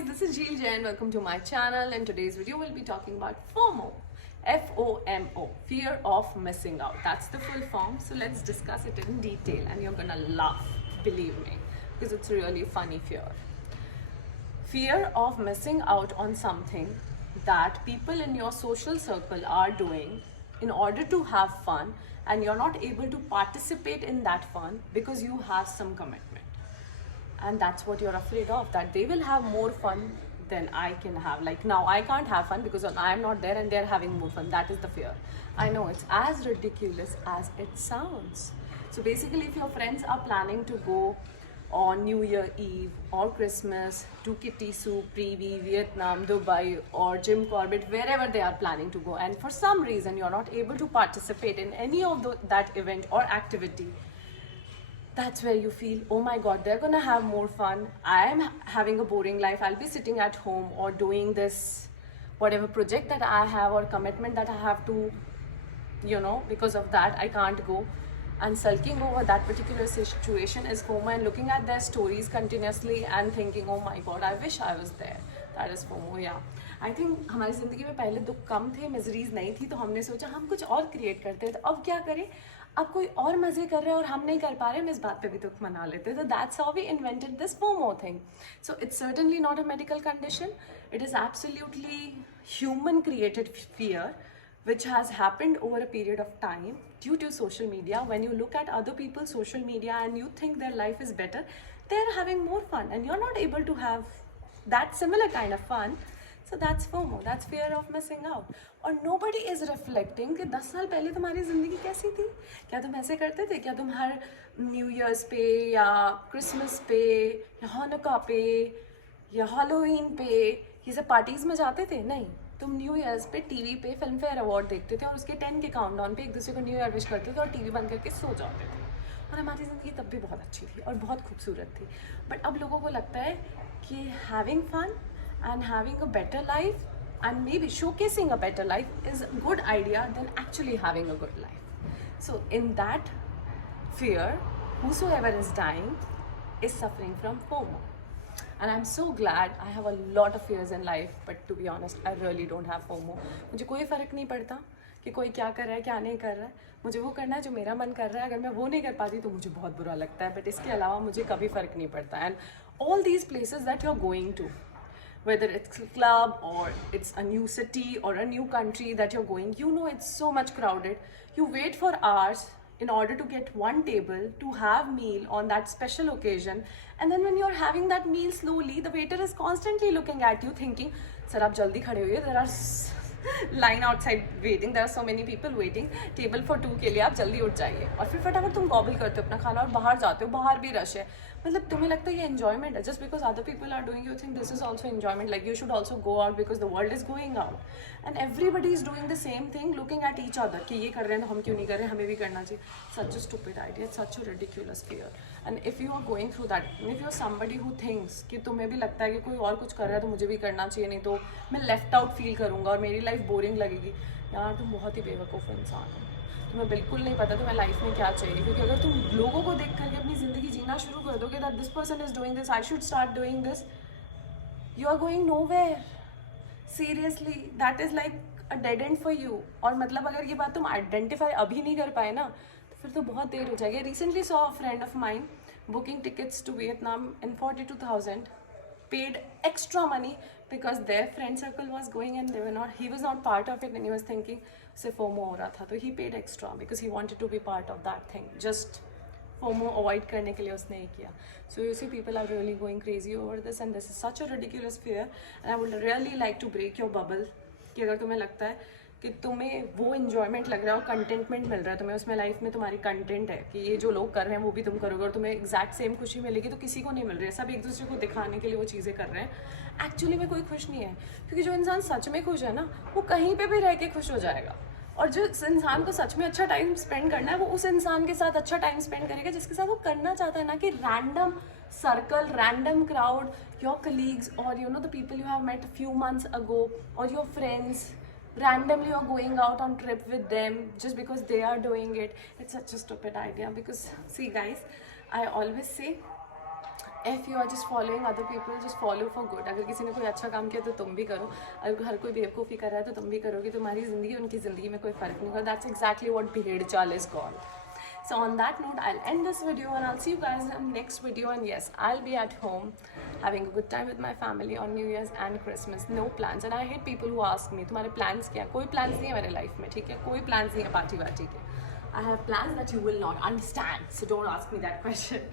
guys, this is Jeel Jain. Welcome to my channel, and today's video will be talking about FOMO. FOMO, fear of missing out. That's the full form. So let's discuss it in detail, and you're gonna laugh, believe me, because it's really funny fear. Fear of missing out on something that people in your social circle are doing in order to have fun, and you're not able to participate in that fun because you have some commitment. And that's what you're afraid of, that they will have more fun than I can have. Like now I can't have fun because I'm not there and they're having more fun. That is the fear. I know it's as ridiculous as it sounds. So basically, if your friends are planning to go on New Year Eve or Christmas to Kitty Soup, Privi, Vietnam, Dubai, or Jim Corbett, wherever they are planning to go, and for some reason you're not able to participate in any of that event or activity, that's where you feel, oh my god, they're gonna have more fun. I am having a boring life. I'll be sitting at home or doing this whatever project that I have or commitment that I have to, because of that I can't go. And sulking over that particular situation is FOMO, and looking at their stories continuously and thinking, oh my god, I wish I was there. That is FOMO. Yeah, I think हमारी ज़िंदगी में पहले दुख कम थे, miseries नहीं थी, तो हमने सोचा हम कुछ और क्रिएट करते हैं. तो अब क्या करें, अब कोई और मज़े कर रहे हैं और हम नहीं कर पा रहे, हम इस बात पे भी दुख मना लेते हैं. तो that's how we invented this FOMO thing. So it's certainly not a medical condition. It is absolutely human created fear which has happened over a period of time due to social media. When you look at other people's social media and you think their life is better, they're having more fun and you're not able to have that similar kind of fun. So that's FOMO, that's fear of missing out. और nobody is reflecting कि 10 साल पहले तुम्हारी ज़िंदगी कैसी थी. क्या तुम ऐसे करते थे? क्या तुम हर न्यू ईयर्स पे या क्रिसमस पे या हानुका पे या हैलोवीन पे ये सब पार्टीज़ में जाते थे? नहीं. तुम न्यू ईयर्स पे टीवी पे फिल्म फेयर अवार्ड देखते थे और उसके 10 के काउंटडाउन पे एक दूसरे को न्यू ईयर विश करते थे और टीवी बंद करके सो जाते थे. और हमारी ज़िंदगी तब भी बहुत अच्छी थी और बहुत खूबसूरत थी. बट अब लोगों को लगता है कि having fun and having a better life and maybe showcasing a better life is a good idea than actually having a good life. So in that fear, whosoever is dying is suffering from FOMO. And I'm so glad. I have a lot of fears in life, but to be honest, I really don't have FOMO. मुझे कोई फ़र्क नहीं पड़ता कि कोई क्या कर रहा है क्या नहीं कर रहा है. मुझे वो करना है जो मेरा मन कर रहा है. अगर मैं वो नहीं कर पाती तो मुझे बहुत बुरा लगता है, बट इसके अलावा मुझे कभी फ़र्क नहीं पड़ता. And all these places that you're going to, whether it's a club or it's a new city or a new country that you're going, it's so much crowded. You wait for hours in order to get one table to have meal on that special occasion, and then when you're having that meal slowly, the waiter is constantly looking at you thinking, sir aap jaldi khade hoiye, there are line outside waiting, there are so many people waiting, table for 2 के लिए आप जल्दी उठ जाइए. और फिर फटाफट तुम गॉबल करते हो अपना खाना और बाहर जाते हो. बाहर भी रश है. मतलब तुम्हें लगता है ये एन्जॉयमेंट है. Just because other people are doing, you think this is also enjoyment. Like you should also go out because the world is going out and everybody is doing the same thing, looking at each other कि ये कर रहे हैं तो हम क्यों नहीं कर रहे हैं, हमें भी करना चाहिए. Such a stupid idea, such a ridiculous fear. And if you are going through that, if you are somebody who thinks कि तुम्हें भी लगता है कि कोई और कुछ कर रहा है तो मुझे भी करना चाहिए, नहीं तो मैं लेफ्ट आउट फील करूँगा और मेरी लाइफ बोरिंग लगेगी, यार तुम बहुत ही बेवकूफ़ इंसान हो. तुम्हें बिल्कुल नहीं पता तुम्हें लाइफ में क्या चाहिए. क्योंकि अगर तुम लोगों को देख करके अपनी ज़िंदगी जीना शुरू कर दोगे, that this person is doing this, I should start doing this, you are going nowhere. Seriously, that is like a dead end for you. और मतलब अगर ये बात तुम आइडेंटिफाई अभी नहीं कर पाए ना, तो फिर तो बहुत देर हो जाएगी. Recently saw a friend of mine booking tickets to Vietnam in 42,000, paid extra money because their friend circle was going and he was not part of it, and he was thinking से FOMO हो रहा था तो he paid extra because he wanted to be part of that thing. Just FOMO avoid करने के लिए उसने ये किया. So you see, people are really going crazy over this, and this is such a ridiculous fear, and I would really like to break your bubble. कि अगर तुम्हें लगता है कि तुम्हें वो इन्जॉयमेंट लग रहा है और कंटेंटमेंट मिल रहा है तुम्हें उसमें, लाइफ में तुम्हारी कंटेंट है कि ये जो लोग कर रहे हैं वो भी तुम करोगे और तुम्हें एग्जैक्ट सेम खुशी मिलेगी, तो किसी को नहीं मिल रही है. सब एक दूसरे को दिखाने के लिए वो चीज़ें कर रहे हैं. एक्चुअली में कोई खुश नहीं है, क्योंकि जो इंसान सच में खुश है ना, वो कहीं पे भी रह के खुश हो जाएगा. और जो इंसान को सच में अच्छा टाइम स्पेंड करना है, वो उस इंसान के साथ अच्छा टाइम स्पेंड करेगा जिसके साथ वो करना चाहता है, ना कि random circle, random crowd, your colleagues और the people you have met few months ago, और your friends. Randomly you're going out on trip with them just because they are doing it. It's such a stupid idea. Because see guys, I always say if you are just following other people, just follow for good. अगर किसी ने कोई अच्छा काम किया तो तुम भी करो, अगर हर कोई बेवकूफ़ी कर रहा है तो तुम भी करोगे. तुम्हारी ज़िंदगी उनकी ज़िंदगी में कोई फ़र्क नहीं होगा. दैट्स एग्जैक्टली व्हाट भेड़ चाल is called. So on that note, I'll end this video and I'll see you guys in the next video. And yes, I'll be at home having a good time with my family on New Year's and Christmas. No plans. And I hate people who ask me, तुम्हारे plans क्या? कोई plans नहीं है मेरे life में, ठीक है? कोई plans नहीं है party वार्टी के. I have plans that you will not understand. So don't ask me that question.